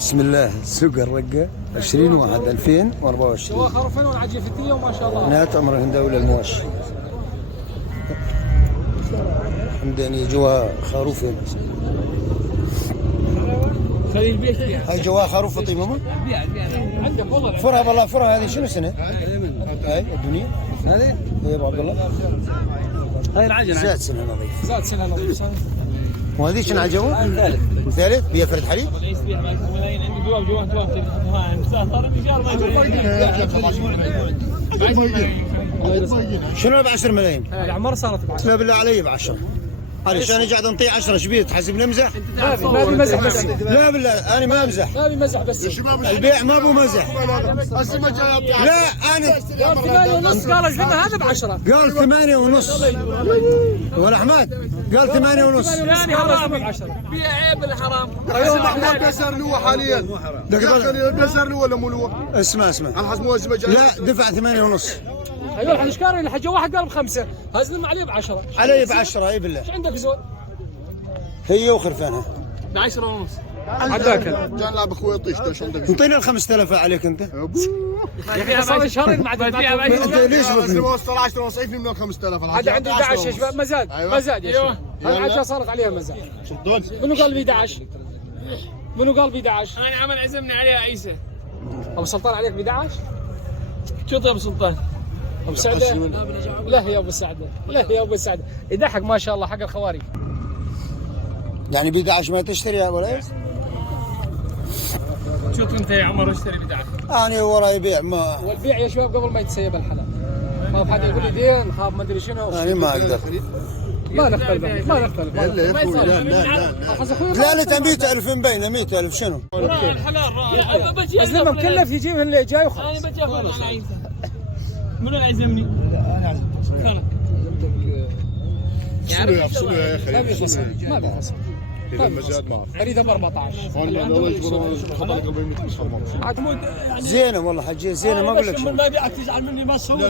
بسم الله. سوق الرقة 20/1/2024. هو خروفين والعجيفتية وما شاء الله. نات أمر هنداوي للمواشي. عندنا جوا خروفين. خلي البيت فيها. هاي جوا خروف فطيمة ماما؟ عندك والله. فرها والله فرها. هذه شنو سنة؟ هاي الدنيا؟ هذه؟ يا ابو عبد الله. هاي العجل. زاد سنة نظيف. زاد سنة نظيف. وهذه شنو عجبه؟ ثالث بيها فرد حليب؟ عندي دواب جواه شنو ب 10 ملايين؟ العمر صارت ب 10. لا بالله علي ب 10. علشان انا قاعد انطي 10 شبيه تحسبني امزح؟ ما في مزح بس. لا بالله انا ما امزح. ما في مزح بس. البيع ما ابو مزح. لا انا قال 8 ونص قال اجلبها هذا ب 10. قال 8 ونص. ولا احمد قال 8 ونص. يعني حرام ب 10. في عيب الحرام. ايوه محمود بيسر له حاليا. دقيقه بيسر له ولا مو له؟ اسمع على حسب موازمه جاي. لا دفع 8 ونص. ايوه الحشكاري الحجه واحد قال ب5 هزلم عليه ب 10. علي ب 10 اي بالله. ايش عندك زود؟ هي وخرفانها ب 10 ونص. عداك جان لا بخوي طيش ايش عندك؟ انطينا ال 5000 عليك انت. يا اخي صار لي شهرين ما عاد انت ليش بتقول؟ وصل 10 ونص من ال 5000 هذا عنده 11 يا شباب مزاد. مزاد يا شباب. هذا 10 صارت عليها مزاد. منو قال ب 11؟ منو قال ب 11؟ انا عمل عزمني عليها عيسى. ابو سلطان عليك ب 11؟ شو طيب ابو سلطان؟ ابو سعده؟ لا يا ابو سعده، لا يا ابو سعده، يضحك ما شاء الله حق الخوارج. يعني ب 11 ما تشتري يا ابو رئيس؟ شوف انت يا عمر اشتري ب 11. انا وراي بيع ما والبيع يا شباب قبل ما يتسيب الحلال. ما في حد يقول لي دين خاف ما ادري شنو. انا ما اقدر. ما نختلف ما نختلف. لا لا لا 100,000 مبينه 100,000 شنو؟ الحلال بجي ازلمه مكلف يجيب اللي جاي وخلاص. انا بجي اخذ على عيسى. منو اللي عزمني؟ انا شنو يا اخي؟ ما في خصم ما في خصم. اذا المزاد ما اريد ب 14. زينه والله حجي زينه ما اقول لك شنو. ما بيعك تزعل مني ما تسوي.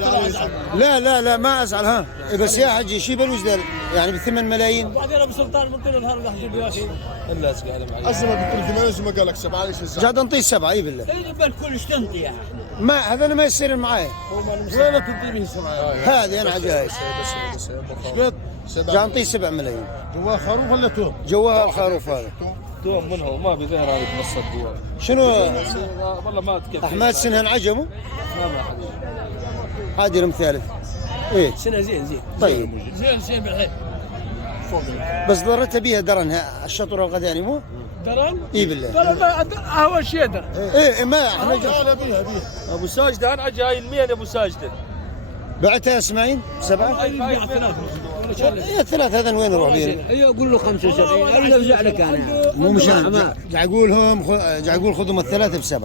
لا ما ازعل ها بس يا حجي شي بالوجدان يعني ب 8 ملايين. بعدين ابو سلطان من طول النهار راح يجيب لي واشي. الناس قاعده معي. ازمه بتقول 8 زي ما قال لك 7 ليش الزعل؟ قاعد انطيه 7 اي بالله. كلش تنطي يعني. ما هذا ما يصير معايا. وين تديني 7؟ هذه انا جاهز. قد قاعد انطيه 7 ملايين. جوا خروف ولا توم؟ جواها الخروف هذا. توم منها وما بظهر هذا يتمسك جوا. شنو والله ما تكفي. احمد سنهن عجمه؟ ما احد. هذه رقم ثالث. ايه سنه زين. طيب زين بالحيل. بس ضرتها بيها درنها الشطر الغداني مو؟ درن؟ اي بالله. اول شيء درن. ايه ما احنا بيها ابو ساجده انا جاي المين ابو ساجده. بعتها اسماعيل 7 هي 3 هذا وين نروح بيهم؟ اي اقول له 75 الا بزعلك انا مو مشان قاعد اقولهم قاعد اقول خذهم الثلاثه ب7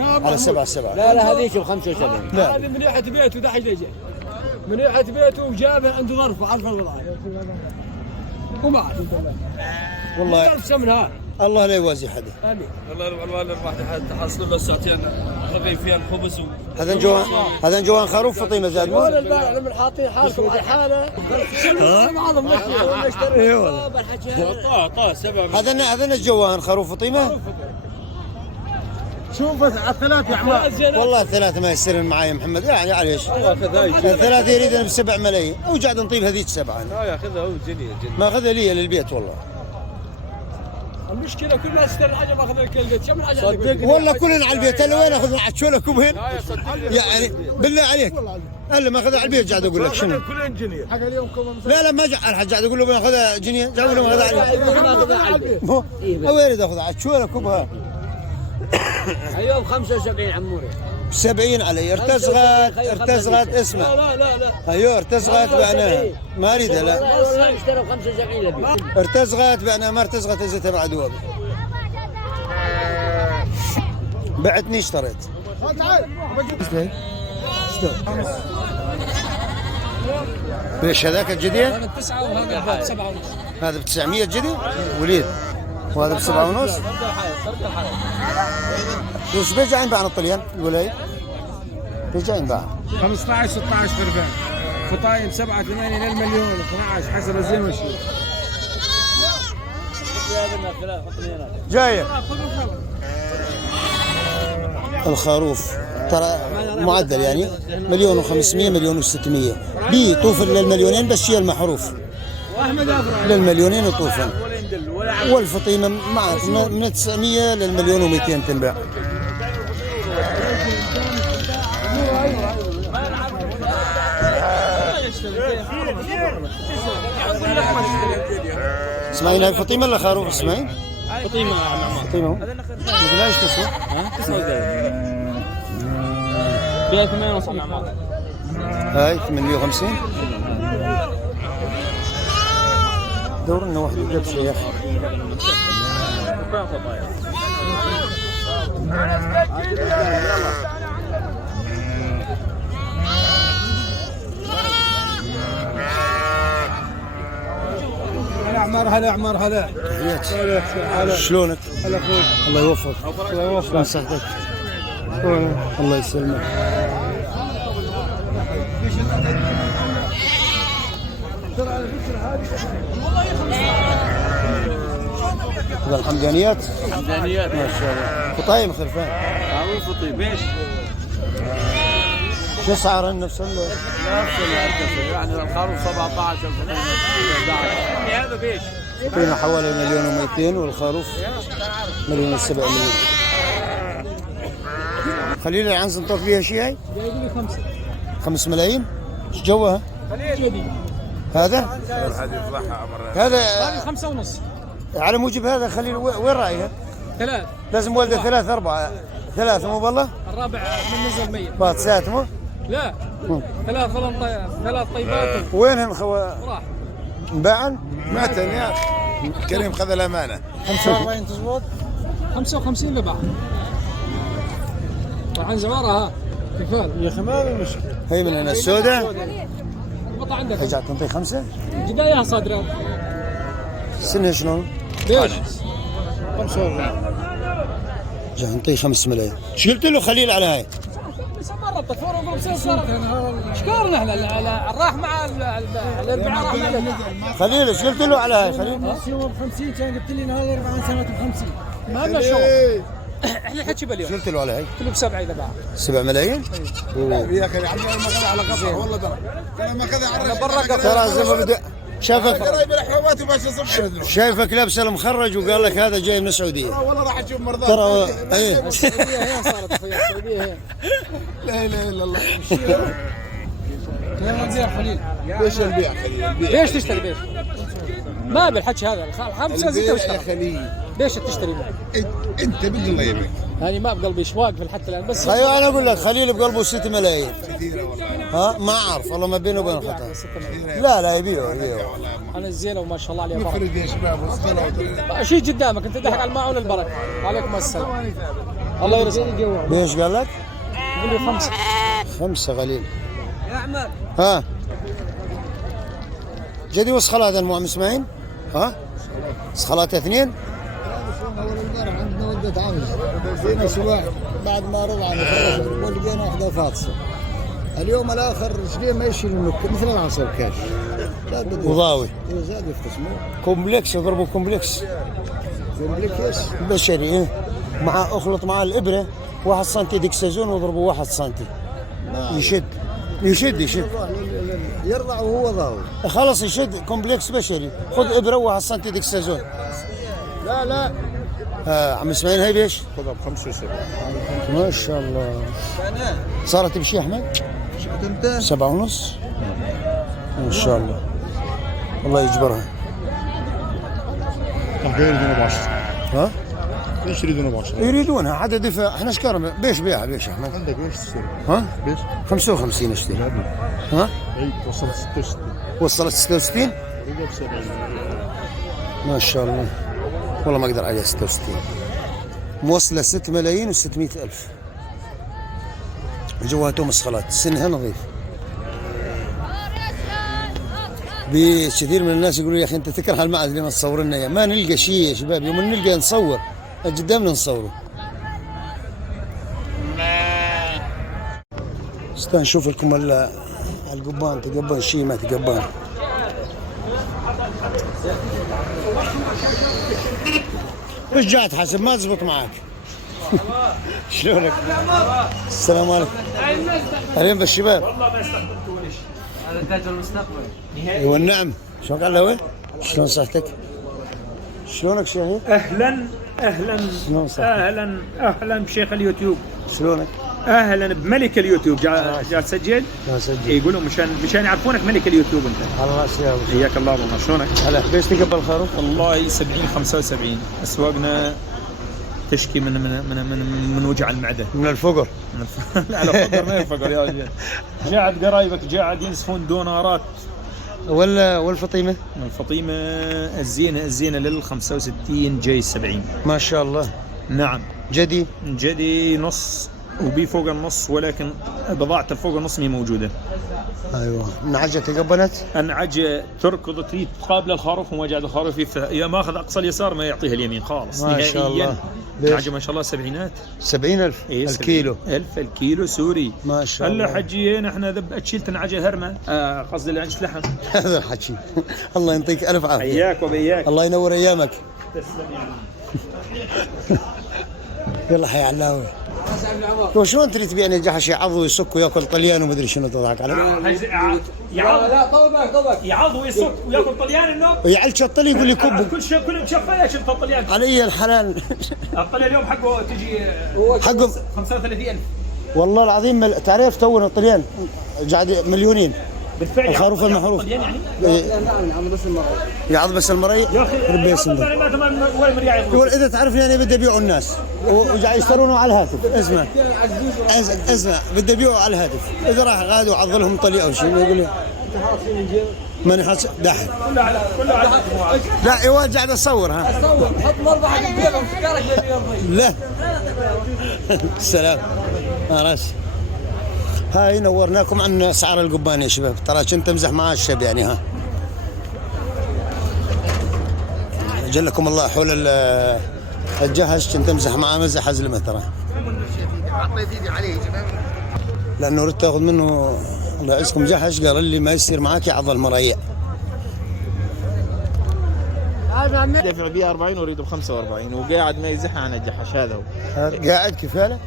على 7 لا هذيك ب 75. لا هذه من ريحه بيته دحين يجي. من ريحه بيته وجابه عنده ظرف وعارف الوضع. وما عارف والله يعرف سمنها. الله لا يوازي حدا. امين. والله الوالد راح تحصلوا له ساعتين رغيفين خبز هذا جوان خروف فطيمه زاد مو؟ ولا البائع من حاطين حالكم على حاله. بعضهم نشتري. اي والله طا 7. هذا الجوان خروف فطيمه. شوف بس على الثلاث يا عمار. والله الثلاثه ما يصيرن معايا محمد يعني معليش. الثلاثه يريدن ب7 ملايين وقاعد نطيب هذيك 7 لا ياخذها هو جنيه. ما اخذها لي للبيت والله. المشكله كل الناس تشتري الحاجه ما اخذها لك البيت. شو من حاجه؟ والله كلنا على البيت الا وين اخذ عشولكم وين؟ يعني بالله عليك الا ما اخذها على البيت قاعد اقول لك شنو؟ كلهم جنيه. حق اليوم لا ما الحاج قاعد اقول له بناخذها جنيه قاعد اقول له ما اخذها على البيت. هو يريد اخذها عشولكم ها. ايوه ب 75 عموري. 70 علي ارتزغت اسمع. لا ايوه ارتزغت بعناها ما اريدها لا. والله اشتروا 75 لبي. ارتزغت بعناها ما ارتزغت ازتها مع دوابي. بعتني اشتريت. ليش هذاك الجديد؟ هذا 9 وهذا ب 7 ونص. هذا ب 900 جدي وليد وهذا ب 7 ونص. وش بيجعين باع الطليان الولاية؟ بيجعين باع 15 16 فرقان. فطايم 7 8 للمليون 12 حسب الزين والشيء. جاية الخروف ترى معدل يعني 1,500,000 1,600,000 بي طوفن للمليونين بس هي المحروف للمليونين وطوفن. والفطيمة معك من 900 لل1,200,000 تنباع. اسمعين هاي فطيمة ولا خروف اسمعين؟ فطيمه فطيمة مثل ايش تسوى؟ فيها 8 ونص عمار. هاي 850. دور لنا واحد دبشه يا اخي. هلا عمار هلا. شلونك؟ هلا اخوي. الله يوفقك. الله يوفقك. شلون صحتك؟ الله يسلمك. هذا الحمدانيات؟ حمدانيات ما شاء الله. فطايم خرفان. معروف فطيم ايش؟ شو اسعار نفس نفس يعني الخروف 17 هذا بيش؟ فطيمة حوالي 1,200,000 والخروف 1,700,000. خليل العنز نطوف بيها شيء هاي؟ جايب لي 5. 5 ملايين؟ ايش جوها؟ هذا؟ هذا هذه 5 ونص. على موجب هذا خليل وين رايها؟ 3. لازم والده 3 4 3 مو بالله؟ الرابع من نزل ميت. باطسات مو؟ لا 3 طيبات وينهن راح. انباعن؟ ماتن يا اخي كريم خذ الامانه 45 تزبط؟ 55 لبعض. طبعا زوارها كفال يا اخي ما في مشكله. هي من هنا السوداء؟ البطة عندك رجعت تنطي 5؟ جداياها صادرات. سنها شلون؟ ليش؟ 45 جا نعطيه 5 ملايين. ايش قلت له خليل على هاي؟ بس ما ربط فور وقلب صار شكرنا احنا راح مع الاربعاء راح مع خليل ايش قلت له على هاي خليل؟ يوم 50 كان قلت لي نهار 4 سنوات ب50. ما لنا شغل. احنا حكي باليوم. ايش قلت له على هاي؟ قلت له ب7 اذا باع. 7 ملايين؟ يا اخي عمي ما خذ على قطع والله ترى انا ما خذ على برا ترى زي ما بدي شافك قرايب الحوامات وماشي صبح شايفك لابس المخرج وقال لك هذا جاي من السعوديه. والله راح اشوف مرضى ترى ايه السعوديه هي صارت اخوي السعوديه هي. لا اله الا الله يلا نبيع خليل. ليش البيع خليل ليش تشتري بيش؟ ما بالحكي هذا 5 6 يا واشتري. خليل ليش تشتري؟ انت بالله يبيك يعني ما بقلبي واقف حتى الان بس ايوه انا اقول لك خليل بقلبه 6 ملايين. ها ما اعرف والله ما بينه وبين خطأ. لا يبيعوا انا الزينه وما شاء الله عليه بركه. فرد يا شباب وصلوا شيء قدامك انت تضحك على الماعون البركه. وعليكم السلام. الله يرزقك. ليش قال لك؟ يقول لي 5. 5 غليل. يا عمار ها جدي وصخلات المو عم اسماعيل؟ ها؟ صخلات 2؟ عندنا ولدة عمي فينا سواع بعد ما رضعنا ولقينا واحدة فاطسة. اليوم الآخر شقيه ما يشيل مثل العصر كاش. وضاوي. زاد يفتسموه. كومبلكس يضربوا كومبلكس. كومبلكس بشري ايه مع اخلط مع الابره 1 سنتي ديكسازون واضربوا 1 سنتي. يشد يرضع وهو ضاوي. خلص يشد كومبلكس بشري. خذ ابره 1 سنتي ديكسازون. لا عم اسماعيل هاي بيش؟ خذها ب75. ما شاء الله. صارت بشي احمد؟ شفت انت؟ 7 ونص. ما شاء الله. الله يجبرها. يريدون ب 10. ها؟ ليش يريدون ب 10؟ يريدونها حدا دفع احنا شكرا بيش بيعها بيش احمد؟ عندك ايش تشتري؟ ها؟ بيش؟ 55 اشتري. ها؟ اي وصلت 66. وصلت 66؟ رجع ب 70. ما شاء الله. والله ما اقدر عليها 66. موصله 6 ملايين و600 ألف. جواتهم مسخلات سنها نظيف. بكثير من الناس يقولوا يا اخي انت تكره المعز اللي ما تصور لنا اياه، ما نلقى شيء يا شباب، يوم نلقى نصور قدامنا نصوره. استنى نشوف لكم على القبان تقبان شيء ما تقبان. رجعت حسب ما تزبط معك. شلونك؟ السلام عليكم. اهلين بالشباب. والله ما استخدمت ولا شيء. هذا تاج المستقبل. ايوه النعم. شلونك على شلون صحتك؟ شلونك شاهين؟ اهلا شلون صحتك؟ اهلا بشيخ اليوتيوب. شلونك؟ اهلا بملك اليوتيوب. جاء تسجل؟ لا سجل. يقولوا مشان يعرفونك ملك اليوتيوب انت. على راسي يا ابو. حياك الله والله. شلونك؟ هلا بيش تقبل خروف؟ والله 70 75 اسواقنا تشكي من وجع المعده. من الفقر. لا فقر ما فقر يا رجال. قاعد قرايبك قاعد ينسفون دونارات. والفطيمه؟ الفطيمه الزينه لل 65 جاي 70. ما شاء الله. نعم. جدي نص وبي فوق النص، ولكن بضاعة فوق النص مي موجودة. ايوه. النعجة تقبلت؟ النعجة تركض تريد تقابل الخروف وما قاعد الخروف يا ماخذ اقصى اليسار ما يعطيها اليمين خالص ما نهائيا. شاء الله. النعجة ما شاء الله سبعينات. 70,000 الكيلو. 1000 الكيلو سوري. ما شاء الله. هلا حجيين احنا شلت نعجة هرمة قصدي نعجة لحم. هذا الحكي. الله يعطيك الف عافية. حياك وبياك. الله ينور ايامك. تسلم يا يلا حي علاوي. وشلون تريد تبيعني الجحش يعض ويسك وياكل طليان ومدري شنو تضحك عليه؟ يعض. لا طبق يعض ويسك وياكل طليان النوم. ويعلش الطلي يقول لي كب. كل شيء كله مشفى يا شفت الطليان. علي الحلال. الطليان اليوم حقه تجي حقه 35,000. والله العظيم تعرف تونا الطليان قاعد مليونين. بالفعل الخروف المحروف. يعني نعم بس المرة يعض بس المري. يا اخي ربي يسلمك. يقول اذا تعرفني انا بدي ابيعه الناس وقاعد يشترونه على الهاتف. اسمع بدي ابيعه على الهاتف. اذا راح غادي وعض لهم طلي او شيء يقول لي ماني حاس دحين. كله على لا ايوه قاعد اصور. ها صور حط مربع حق البيضة وفكرك يرضي. لا. السلام. راسي. هاي نورناكم عن اسعار القبان يا شباب. ترى كنت امزح مع الشاب يعني. ها جلكم الله حول الجهش كنت امزح معاه مزح ازلمه ترى. حطيت ايدي عليه يا شباب لانه ردت اخذ منه الله يعزكم جحش قال لي ما يصير معاك يعض المرايع. دافع بيه 40 واريده ب 45 وقاعد ما يزح عن الجحش. هذا هو قاعد كفاله.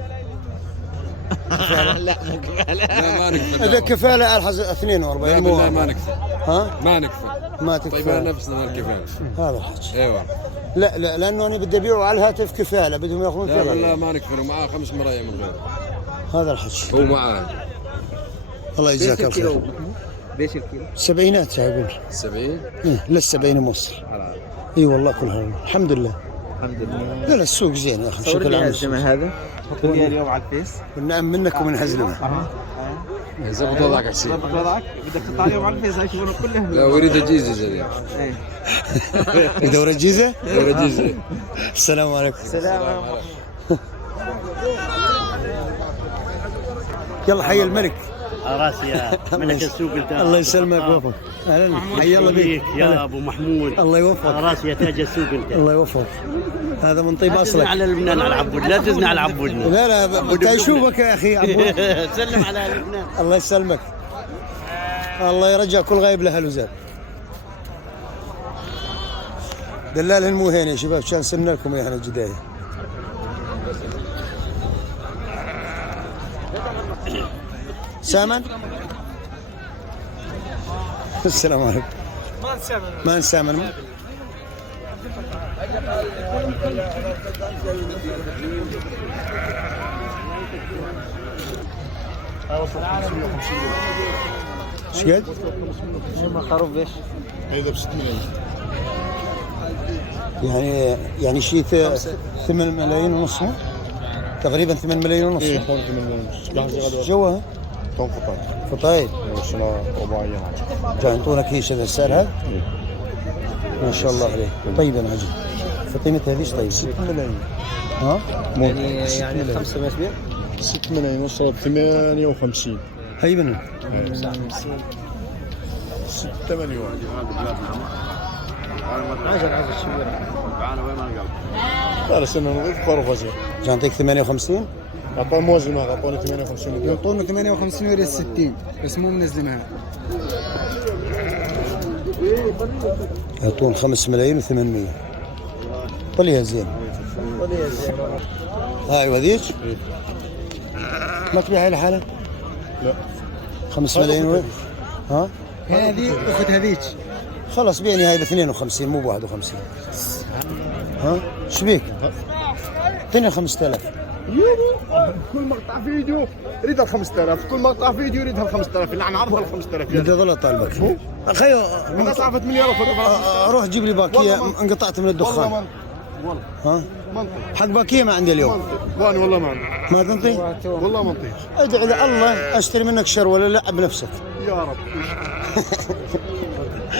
لا مو كفاله. لا ما نكفى. اذا كفاله الحظ 42 لا ما نكفى. ها ما نكفى. ما تكفى. طيب نفسنا الكفاله. هذا الحكي. ايوه. لا لانه انا بدي ابيعه على الهاتف كفاله بدهم ياخذون لا ثمن. لا ما نكفى ومعاه 5 مرايا من غير. هذا الحكي. هو معاه. الله يجزاك الخير. ليش الكيلو؟ سبعينات يقول. 70 لل70 موصل. اي والله كلها الحمد لله. الحمد لله. لا السوق زين يا اخي صور بشكل لي عام. الزمن هذا حطوا لي اليوم على الفيس. والنعم منك ومن حزلمه. زبط وضعك حسين. ضبط وضعك بدك تحط اليوم على الفيس يشوفونك كلهم. لا اريد اجيزه زين. دورة جيزة؟ دورة جيزة. السلام عليكم. السلام عليكم. يلا حي الملك. راسي يا ملك السوق انت. الله يسلمك ويوفقك. اهلا حي الله بيك يا ابو محمود. الله يوفقك. راسي يا تاج السوق انت. الله يوفقك. هذا من طيب لا اصلك. على لبنان على عبود لا تزني على عبودنا. لا بدي اشوفك يا اخي عبود. سلم على لبنان. الله يسلمك. الله يرجع كل غايب له وزاد. دلالهن مو هين يا شباب كان سنة لكم اياها الجدايه. سامن. السلام عليكم. ما نسامن. ايش قد؟ ما خروف ليش؟ هيدا ب 6 ملايين. يعني شيء 8 ملايين ونص تقريبا 8 ملايين ونص. ايه حول 8 ملايين ونص. جوها؟ طون فطاير. فطاير. شنو رباعية. جاي يعطونك كيس هذا السعر هذا؟ ما شاء الله عليه. طيب انا عجيب. فطيمتها ليش طيب؟ 6 ملايين. ها؟ يعني 5 ما يبيع؟ 6 ملايين وصلت 58. هي منه. 8 واحد. لا لا سنة نظيف خروف زين. جانتك 58؟ اعطوني موزن هذا اعطوني 58. يعطونا 58 ويريد 60 بس مو منزلينها. يعطون 5 ملايين و800. طليها زين. ايوه ذيك ما تبيع هاي لحالها؟ لا 5 ملايين ها؟ هذه اخت هذيك. خلص بيعني هاي ب 52 مو ب 51. ها؟ ايش بيك؟ اعطيني 5000. كل مقطع فيديو يريد ال 5000، كل مقطع فيديو يريد ال 5000 اللي نعرضها ال 5000. بدي ظل طالبك اخي انا صعبت مليار. روح جيب لي باكيه انقطعت من الدخان. والله ها؟ منطق حق باكيه ما عندي اليوم. وانا والله ما عندي. ما تنطي؟ والله ما انطيش. ادعي لله اشتري منك شر ولا لعب نفسك. يا رب.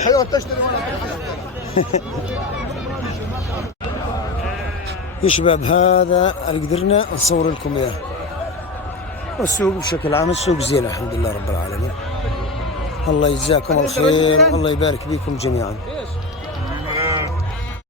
حيوان تشتري وانا يا شباب هذا اللي قدرنا نصور لكم اياه. والسوق بشكل عام السوق زين الحمد لله رب العالمين. الله يجزاكم الخير والله يبارك فيكم جميعا.